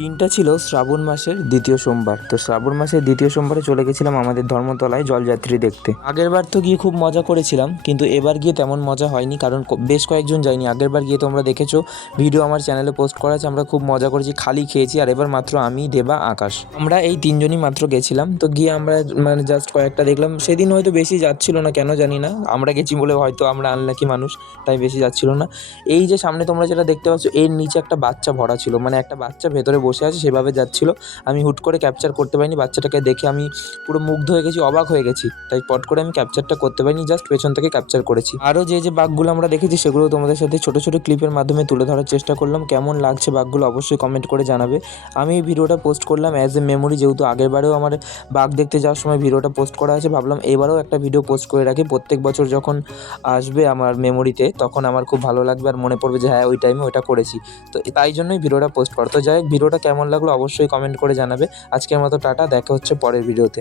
দিনটা ছিল শ্রাবণ মাসের দ্বিতীয় সোমবার। তো শ্রাবণ মাসের দ্বিতীয় সোমবারে চলে গেছিলাম আমাদের ধর্মতলায় জলযাত্রী দেখতে। আগেরবার তো গিয়ে খুব মজা করেছিলাম, কিন্তু এবার গিয়ে তেমন মজা হয়নি, কারণ বেশ কয়েকজন যায়নি। আগেরবার গিয়ে তোমরা দেখেছো, ভিডিও আমার চ্যানেলে পোস্ট করা আছে। আমরা খুব মজা করেছি, খালি খেয়েছি। আর এবার মাত্র আমি, দেবা, আকাশ, আমরা এই তিনজনই মাত্র গেছিলাম। তো গিয়ে আমরা মানে জাস্ট কয়েকটা দেখলাম। সেদিন হয়তো বেশি যাচ্ছিল না, কেন জানি না, আমরা গেছি বলে হয়তো আমরা আনলাকি মানুষ, তাই বেশি যাচ্ছিল না। এই যে সামনে তোমরা যেটা দেখতে পাচ্ছ, এর নিচে একটা বাচ্চা ভরা ছিল, মানে একটা বাচ্চা ভেতরে বসে আছে, সেভাবে যাচ্ছিল। আমি হুট করে ক্যাপচার করতে পারিনি। বাচ্চাটাকে দেখে আমি পুরো মুগ্ধ হয়ে গেছি, অবাক হয়ে গেছি, তাই পট করে আমি ক্যাপচারটা করতে পারিনি, জাস্ট পেছন থেকে ক্যাপচার করেছি। আরও যে বাঘগুলো আমরা দেখেছি সেগুলো তোমাদের সাথে ছোট ছোট ক্লিপের মাধ্যমে তুলে ধরার চেষ্টা করলাম। কেমন লাগছে বাঘগুলো অবশ্যই কমেন্ট করে জানাবে। আমি এই ভিডিওটা পোস্ট করলাম অ্যাজ এ মেমোরি, যেহেতু আগেরবারেও আমার বাঘ দেখতে যাওয়ার সময় ভিডিওটা পোস্ট করা আছে, ভাবলাম এবারেও একটা ভিডিও পোস্ট করে রাখি। প্রত্যেক বছর যখন আসবে আমার মেমোরিতে, তখন আমার খুব ভালো লাগবে আর মনে পড়বে যে হ্যাঁ, ওই টাইমে ওটা করেছি। তো তাই জন্যই ভিডিওটা পোস্ট করা। তো যাই হোক, ভিডিওটা কেমন লাগলো অবশ্যই কমেন্ট করে জানাবে। আজকের মতো টাটা, দেখা হচ্ছে পরের ভিডিওতে।